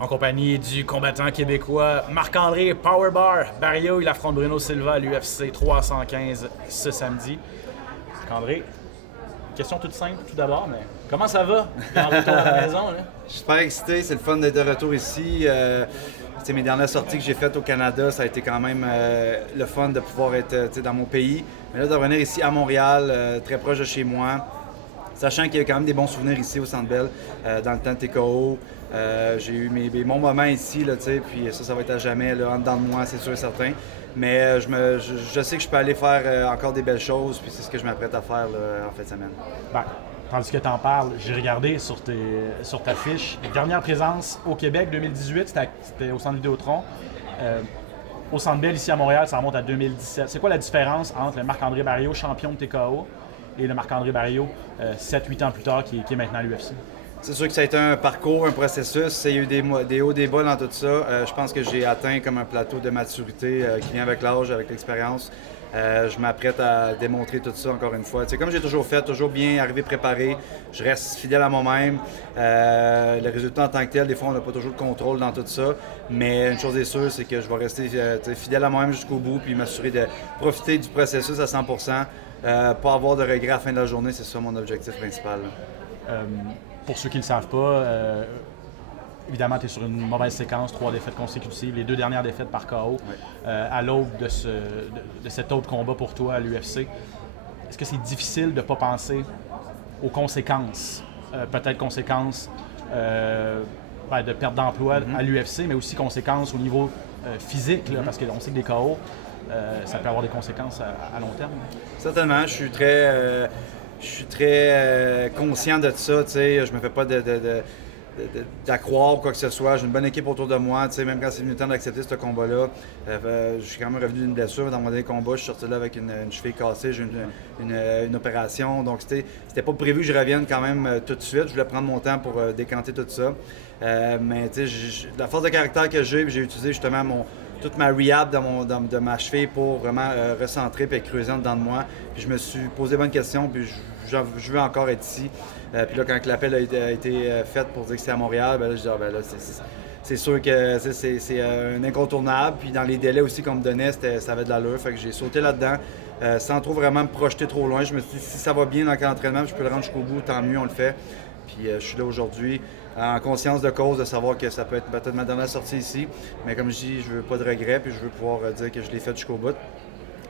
En compagnie du combattant québécois Marc-André Powerbar Barrio. Il affronte Bruno Silva à l'UFC 315 ce samedi. Marc-André, question toute simple tout d'abord, mais comment ça va? T'es en retour à la maison, là? Je suis super excité, c'est le fun d'être de retour ici. Mes dernières sorties que j'ai faites au Canada, ça a été quand même le fun de pouvoir être dans mon pays. Mais là, de revenir ici à Montréal, très proche de chez moi, sachant qu'il y a quand même des bons souvenirs ici au Centre Bell, dans le temps de TKO. J'ai eu mes bons moments ici, là, puis ça va être à jamais, là, en dedans de moi, c'est sûr et certain. Mais je sais que je peux aller faire encore des belles choses, puis c'est ce que je m'apprête à faire là, en fin de semaine. Ben, tandis que tu en parles, j'ai regardé sur ta fiche. Dernière présence au Québec, 2018, c'était au Centre Vidéotron. Au Centre Bell, ici à Montréal, ça remonte à 2017. C'est quoi la différence entre le Marc-André Barrio, champion de TKO, et le Marc-André Barrio, 7-8 ans plus tard, qui est maintenant à l'UFC? C'est sûr que ça a été un parcours, un processus. Il y a eu des hauts, des bas dans tout ça. Je pense que j'ai atteint comme un plateau de maturité qui vient avec l'âge, avec l'expérience. Je m'apprête à démontrer tout ça encore une fois. Comme j'ai toujours fait, toujours bien arrivé préparé. Je reste fidèle à moi-même. Le résultat en tant que tel, des fois, on n'a pas toujours de contrôle dans tout ça. Mais une chose est sûre, c'est que je vais rester fidèle à moi-même jusqu'au bout puis m'assurer de profiter du processus à 100%. Pas avoir de regrets à la fin de la journée, c'est ça mon objectif principal. Pour ceux qui ne le savent pas, évidemment, tu es sur une mauvaise séquence, 3 défaites consécutives, les 2 dernières défaites par KO. Ouais. À l'aube de cet autre combat pour toi à l'UFC, est-ce que c'est difficile de ne pas penser aux conséquences? Peut-être conséquences de perte d'emploi à l'UFC, mais aussi conséquences au niveau physique, là, parce qu'on sait que des KO, ça peut avoir des conséquences à long terme. Certainement, je suis très conscient de ça. Je me fais pas d'accroire ou quoi que ce soit. J'ai une bonne équipe autour de moi. Même quand c'est venu le temps d'accepter ce combat-là, je suis quand même revenu d'une blessure. Dans mon dernier combat, je suis sorti là avec une cheville cassée, j'ai une opération. Donc, c'était pas prévu que je revienne quand même tout de suite. Je voulais prendre mon temps pour décanter tout ça. Mais la force de caractère que j'ai utilisé justement toute ma rehab de ma cheville pour vraiment recentrer et creuser en dedans de moi. Puis je me suis posé bonnes questions, puis je veux encore être ici. Puis là, quand l'appel a été fait pour dire que c'est à Montréal, ben là, je dis, c'est sûr que c'est un incontournable. Puis dans les délais aussi qu'on me donnait, ça avait de l'allure. Fait que j'ai sauté là-dedans sans trop vraiment me projeter trop loin. Je me suis dit, si ça va bien dans l'entraînement, je peux le rendre jusqu'au bout, tant mieux, on le fait. Puis je suis là aujourd'hui en conscience de cause de savoir que ça peut être peut-être ma dernière sortie ici. Mais comme je dis, je veux pas de regrets, puis je veux pouvoir dire que je l'ai fait jusqu'au bout.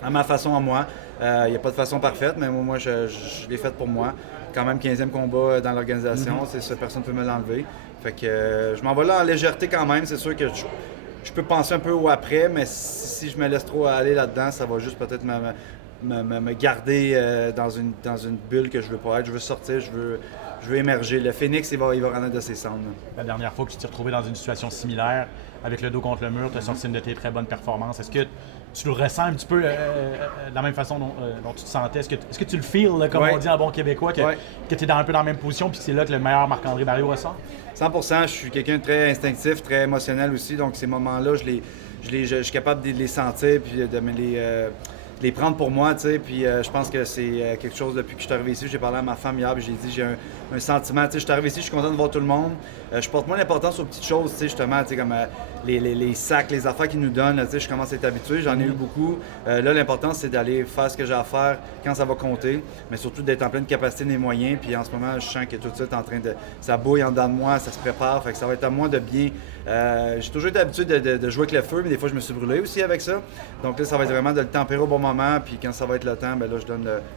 À ma façon, à moi. Il n'y a pas de façon parfaite, mais moi, je l'ai fait pour moi. Quand même 15e combat dans l'organisation, c'est ça, personne ne peut me l'enlever. Fait que je m'en vais là en légèreté quand même. C'est sûr que je peux penser un peu au après, mais si je me laisse trop aller là-dedans, ça va juste peut-être me garder dans une bulle que je veux pas être. Je veux sortir, je veux émerger. Le phénix, il va renaître de ses cendres. La dernière fois que tu t'es retrouvé dans une situation similaire, avec le dos contre le mur, tu as sorti une de tes très bonnes performances. Est-ce que tu le ressens un petit peu de la même façon dont tu te sentais? Est-ce que tu le feels, là, comme on dit en bon québécois, que tu es un peu dans la même position puis que c'est là que le meilleur Marc-André Barrio ressort? 100%, je suis quelqu'un de très instinctif, très émotionnel aussi. Donc ces moments-là, je suis capable de les sentir puis de me les prendre pour moi, tu sais. Puis je pense que c'est quelque chose depuis que je suis arrivé ici. J'ai parlé à ma femme hier, puis j'ai dit j'ai un sentiment, tu sais, je suis arrivé ici, je suis content de voir tout le monde. Je porte moins d'importance aux petites choses, tu sais, justement, tu sais, comme les sacs, les affaires qu'ils nous donnent, tu sais, je commence à être habitué, j'en ai eu beaucoup. Là, l'important, c'est d'aller faire ce que j'ai à faire quand ça va compter, mais surtout d'être en pleine capacité des moyens. Puis en ce moment, je sens que tout ça est en train de, ça bouille en dedans de moi, ça se prépare, fait que ça va être à moi de bien. J'ai toujours été habitué de jouer avec le feu, mais des fois, je me suis brûlé aussi avec ça. Donc là, ça va être vraiment de le tempérer au bon moment, puis quand ça va être le temps, ben là, je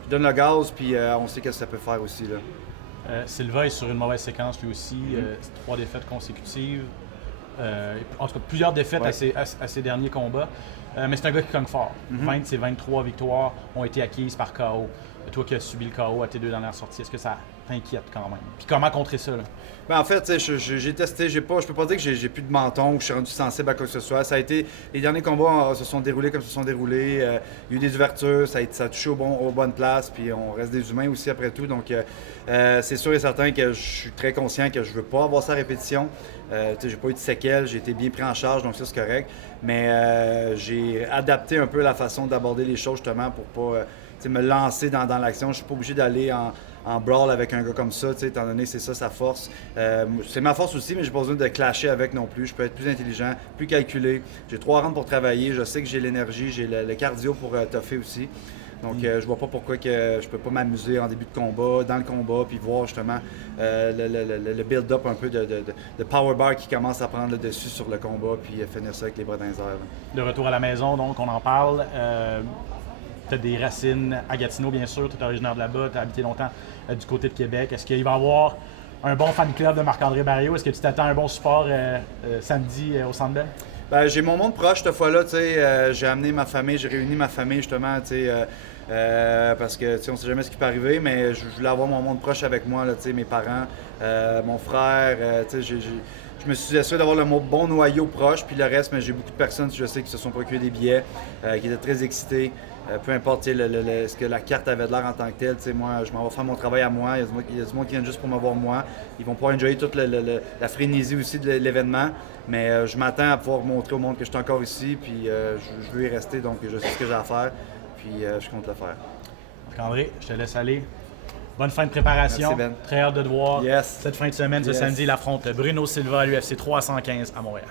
donne le gaz, puis on sait ce que ça peut faire aussi, là. Silva est sur une mauvaise séquence lui aussi, 3 défaites consécutives, en tout cas plusieurs défaites à ses derniers combats, mais c'est un gars qui cogne fort. 20 de ses 23 victoires ont été acquises par KO. Toi qui as subi le KO à tes 2 dernières sorties, est-ce que ça t'inquiète quand même? Puis comment contrer ça, là? Ben en fait, j'ai testé, je peux pas dire que j'ai plus de menton ou que je suis rendu sensible à quoi que ce soit. Ça a été, les derniers combats se sont déroulés comme se sont déroulés. Il y a eu des ouvertures, ça a touché aux bonnes places, puis on reste des humains aussi après tout. Donc c'est sûr et certain que je suis très conscient que je veux pas avoir ça à répétition. J'ai pas eu de séquelles, j'ai été bien pris en charge, donc ça c'est correct. Mais j'ai adapté un peu la façon d'aborder les choses justement pour pas me lancer dans l'action. Je suis pas obligé d'aller en brawl avec un gars comme ça, étant donné que c'est ça sa force. C'est ma force aussi, mais j'ai pas besoin de clasher avec non plus. Je peux être plus intelligent, plus calculé. J'ai 3 rounds pour travailler. Je sais que j'ai l'énergie, j'ai le cardio pour toffer aussi. Donc, je vois pas pourquoi que je peux pas m'amuser en début de combat, dans le combat, puis voir justement le build-up un peu de power bar qui commence à prendre le dessus sur le combat, puis finir ça avec les bras dans les airs. De retour à la maison, donc, on en parle. Tu as des racines à Gatineau, bien sûr. Tu es originaire de là-bas, tu as habité longtemps du côté de Québec. Est-ce qu'il va y avoir un bon fan club de Marc-André Barriault? Est-ce que tu t'attends à un bon support samedi au Centre Bell? Ben, j'ai mon monde proche cette fois-là, j'ai amené ma famille, j'ai réuni ma famille justement, parce que on sait jamais ce qui peut arriver, mais je voulais avoir mon monde proche avec moi, là, mes parents, mon frère, je me suis assuré d'avoir le bon noyau proche, puis le reste, mais j'ai beaucoup de personnes, je sais, qui se sont procuré des billets, qui étaient très excités. Peu importe ce que la carte avait de l'air en tant que telle, moi, je m'en vais faire mon travail à moi. Il y a du monde qui vient juste pour me voir moi. Ils vont pouvoir enjoyer toute la frénésie aussi de l'événement. Mais je m'attends à pouvoir montrer au monde que je suis encore ici, puis je veux y rester, donc je sais ce que j'ai à faire, puis je compte le faire. Marc-André, je te laisse aller. Bonne fin de préparation. Merci, Ben. Très hâte de te voir Yes. cette fin de semaine, ce samedi, il affronte Bruno Silva à l'UFC 315 à Montréal.